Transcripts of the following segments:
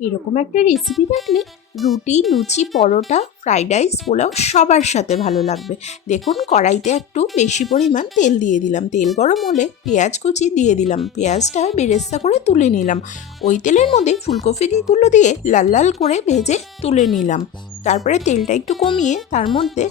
এরকম একটা রেসিপি থাকলে রুটি, লুচি, পরোটা, ফ্রাইড রাইস, পোলাও সবার সাথে ভালো লাগবে। দেখুন কড়াইতে একটু বেশি পরিমাণ তেল দিয়ে দিলাম। তেল গরম হলে পেঁয়াজ কুচি দিয়ে দিলাম। পেঁয়াজটা বেরেস্তা করে তুলে নিলাম। ওই তেলের মধ্যে ফুলকপিগুলো দিয়ে লাল লাল করে ভেজে তুলে নিলাম। তারপরে তেলটা একটু কমিয়ে তার মধ্যে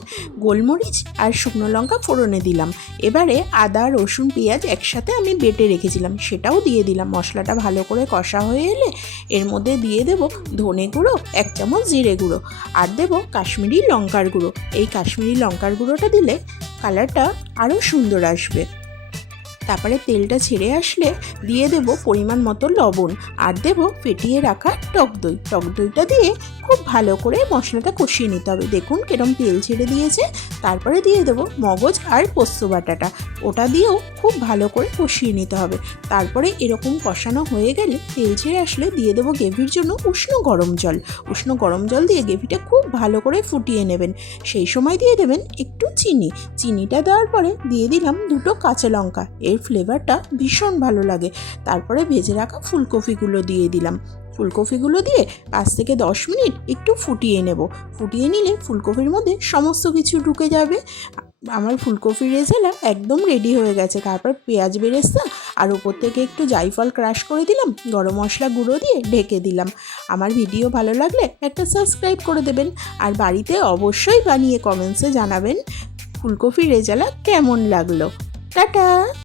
গোলমরিচ আর শুকনো লঙ্কা ফোড়নে দিলাম। এবারে আদা, রসুন, পেঁয়াজ একসাথে আমি বেটে রেখেছিলাম, সেটাও দিয়ে দিলাম। মশলাটা ভালো করে কষা হয়ে এলে এর মধ্যে দিয়ে দেব ধনে গুঁড়ো, 1 চামচ জিরে গুঁড়ো, আর দেব কাশ্মীরি লঙ্কার গুঁড়ো। এই কাশ্মীরি লঙ্কার গুঁড়োটা দিলে কালারটা আরও সুন্দর আসবে। তারপরে তেলটা ছেড়ে আসলে দিয়ে দেব পরিমাণ মতো লবণ, আর দেব ফেটিয়ে রাখা টক দই। টক দইটা দিয়ে খুব ভালো করে মশলাটা কষিয়ে নিতে হবে। দেখুন কিরম তেল ছেড়ে দিয়েছে। তারপরে দিয়ে দেব মগজ আর পোস্ত বাটাটা, ওটা দিয়েও খুব ভালো করে কষিয়ে নিতে হবে। তারপরে এরকম কষানো হয়ে গেলে তেল ছেড়ে আসলে দিয়ে দেবো গ্রেভির জন্য উষ্ণ গরম জল। উষ্ণ গরম জল দিয়ে গ্রেভিটা খুব ভালো করে ফুটিয়ে নেবেন। সেই সময় দিয়ে দেবেন একটু চিনি। চিনিটা দেওয়ার পরে দিয়ে দিলাম 2টো কাঁচা লঙ্কা, এর ফ্লেভারটা ভীষণ ভালো লাগে। তারপরে ভেজে রাখা ফুলকপিগুলো দিয়ে দিলাম। ফুলকপিগুলো দিয়ে 5 থেকে 10 মিনিট একটু ফুটিয়ে নেব। ফুটিয়ে নিলে ফুলকপির মধ্যে সমস্ত কিছু ঢুকে যাবে। আমার ফুলকপির রেজালা একদম রেডি হয়ে গেছে। তারপর পেঁয়াজ বেরেস্তা আর উপর থেকে একটু জায়ফল ক্রাশ করে দিলাম, গরম মশলা গুঁড়ো দিয়ে ঢেকে দিলাম। আমার ভিডিও ভালো লাগলে একটা সাবস্ক্রাইব করে দেবেন, আর বাড়িতে অবশ্যই বানিয়ে কমেন্টসে জানাবেন ফুলকপির রেজালা কেমন লাগলো। টাটা।